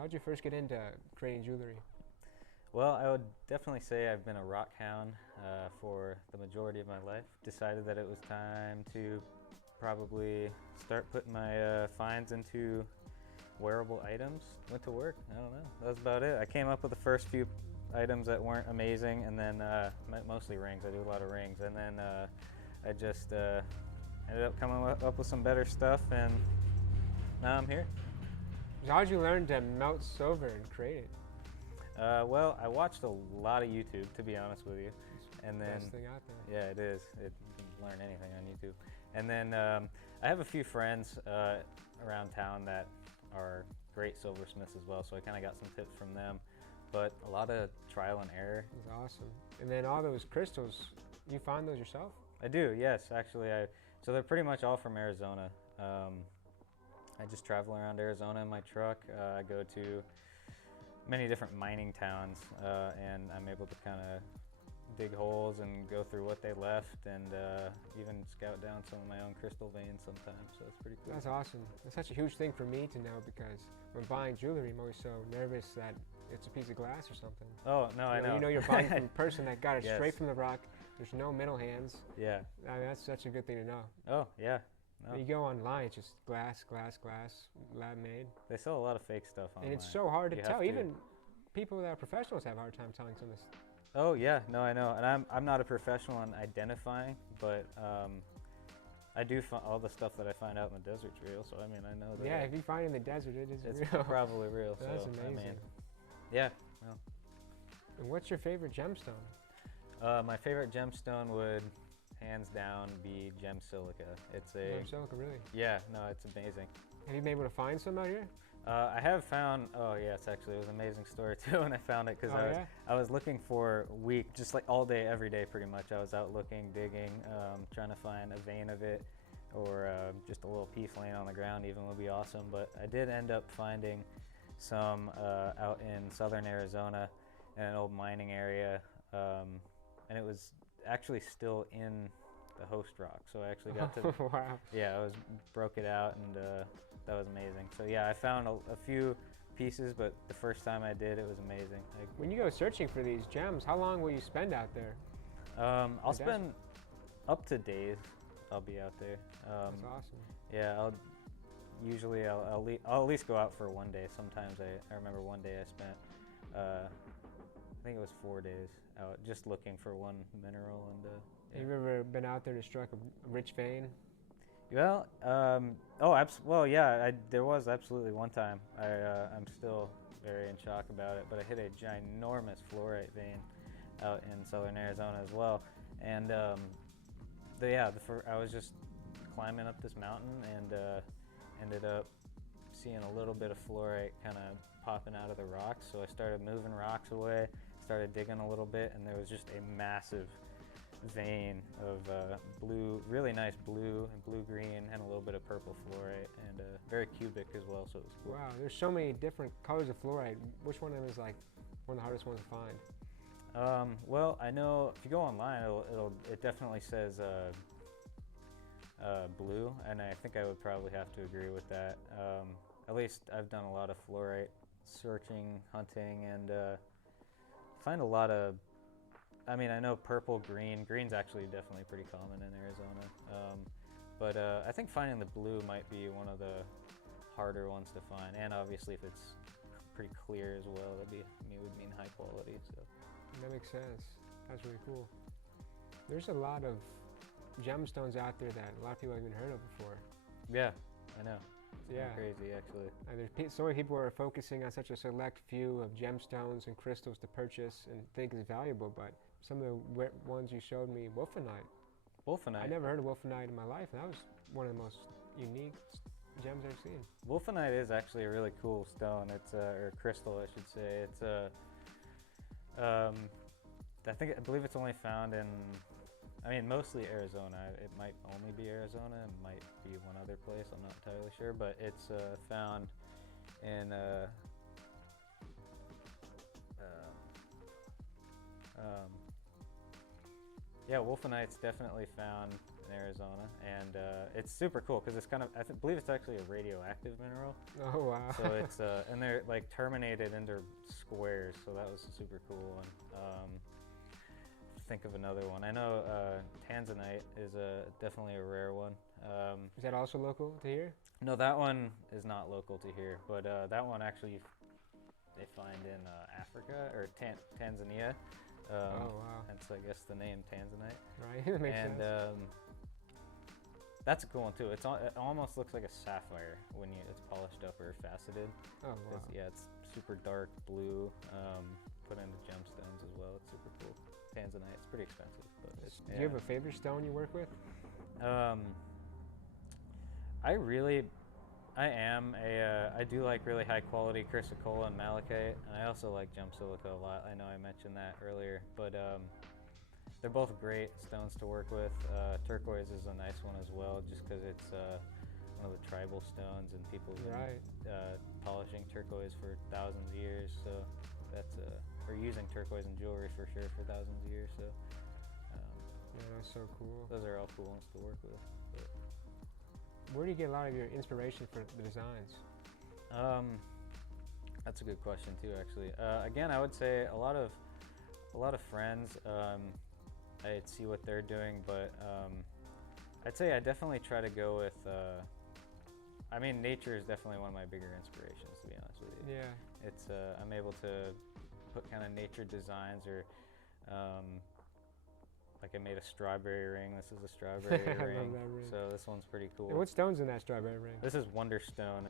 So how'd you first get into creating jewelry? Well, I would definitely say I've been a rock hound for the majority of my life. Decided that it was time to probably start putting my finds into wearable items. Went to work. I don't know. That was about it. I came up with the first few items that weren't amazing, and then mostly rings. I do a lot of rings, and then I just ended up coming up with some better stuff, and now I'm here. So how'd you learn to melt silver and create it? Well, I watched a lot of YouTube, to be honest with you, and then Best thing out there. yeah, it is. You can learn anything on YouTube. And then I have a few friends around town that are great silversmiths as well, so I kind of got some tips from them. But a lot of trial and error. That's awesome. And then all those crystals, you find those yourself? I do, yes, actually. So they're pretty much all from Arizona. I just travel around Arizona in my truck. I go to many different mining towns, and I'm able to kind of dig holes and go through what they left, and even scout down some of my own crystal veins sometimes, so it's pretty cool. That's awesome. That's such a huge thing for me to know, because when buying jewelry, I'm always so nervous that it's a piece of glass or something. Oh, no, I know. You know you're buying from a person that got it Yes. straight from the rock. There's no middle hands. Yeah. I mean, that's such a good thing to know. Oh, yeah. No. You go online, it's just glass, glass, glass, lab made. They sell a lot of fake stuff online. And it's so hard to You tell. have to- Even people that are professionals have a hard time telling some of this. Oh, yeah, no, I know. And I'm not a professional in identifying, but I do all the stuff that I find out in the desert's real, so I mean, I know that Yeah, if you find it in the desert, it is it's real. probably real. That's so, amazing. I mean, yeah, well. And what's your favorite gemstone? My favorite gemstone would, hands down, be gem silica. It's a Gem silica, really? yeah, no, it's amazing. Have you been able to find some out here? I have found. Oh yes, actually, it was an amazing story too when I found it, because Oh, I was looking for a week, just like all day, every day, pretty much. I was out looking, digging, trying to find a vein of it, or just a little piece laying on the ground. Even would be awesome. But I did end up finding some out in southern Arizona, in an old mining area, and it was actually still in the host rock. So I actually got to Wow. yeah, broke it out, and that was amazing. So yeah, I found a few pieces, but the first time I did, it was amazing. When you go searching for these gems, how long will you spend out there? I'll spend up to days. I'll be out there. That's awesome. Yeah, I'll at least go out for one day. Sometimes I remember one day I spent I think it was 4 days out just looking for one mineral, and Have you ever been out there to strike a rich vein? well, well, yeah, there was absolutely one time. I'm still very in shock about it, but I hit a ginormous fluorite vein out in southern Arizona as well. And I was just climbing up this mountain, and ended up seeing a little bit of fluorite kind of popping out of the rocks. So I started moving rocks away, started digging a little bit, and there was just a massive vein of blue, really nice blue and blue-green, and a little bit of purple fluorite, and very cubic as well, so it was cool. Wow, there's so many different colors of fluorite. Which one of them is like one of the hardest ones to find? Well, I know if you go online, it definitely says blue, and I think I would probably have to agree with that. At least I've done a lot of fluorite searching, hunting, and find a lot of, I mean, I know purple, green's actually definitely pretty common in Arizona, but I think finding the blue might be one of the harder ones to find, and obviously if it's pretty clear as well, would mean high quality. So That makes sense. That's really cool. There's a lot of gemstones out there that a lot of people haven't even heard of before. yeah, I know. It's Yeah. crazy actually. And there's so many people who are focusing on such a select few of gemstones and crystals to purchase and think is valuable, but some of the ones you showed me, wolfenite. Wolfenite. I never heard of wolfenite in my life, and that was one of the most unique gems I've seen. Wolfenite is actually a really cool stone. It's or crystal, I should say. It's I believe it's only found in, I mean, mostly Arizona. It might only be Arizona. It might be one other place. I'm not entirely sure, but it's found in yeah, wolfenite's definitely found in Arizona, and it's super coul because it's kind of, believe it's actually a radioactive mineral. Oh wow. So it's and they're like terminated into squares, so that was a super cool one. Think of another one. I know tanzanite is definitely a rare one. Is that also local to here? No, that one is not local to here, but that one actually they find in Africa or Tanzania. Oh wow. That's, I guess, the name tanzanite. Right. That makes And sense. that's a cool one too. It almost looks like a sapphire when it's polished up or faceted. Oh wow. Yeah, it's super dark blue. Put into gemstones as well. It's super cool. Tanzanite. It's pretty expensive, but Do you have a favorite stone you work with? I do like really high quality chrysocolla and malachite, and I also like gem silica a lot. I know I mentioned that earlier, but they're both great stones to work with. Turquoise is a nice one as well, just because it's one of the tribal stones, and people have been polishing turquoise for thousands of years. So that's or using turquoise in jewelry for sure for thousands of years. So Yeah, that's so cool. those are all cool ones to work with. But Where do you get a lot of your inspiration for the designs? that's a good question too, actually. Again, I would say a lot of friends. I'd see what they're doing, but I'd say I definitely try to go with. I mean, nature is definitely one of my bigger inspirations, to be honest with you. Yeah. It's I'm able to put kind of nature designs, or like I made a strawberry ring. This is a strawberry I ring. love that ring. So this one's pretty cool. And what stone's in that strawberry ring? This is Wonderstone.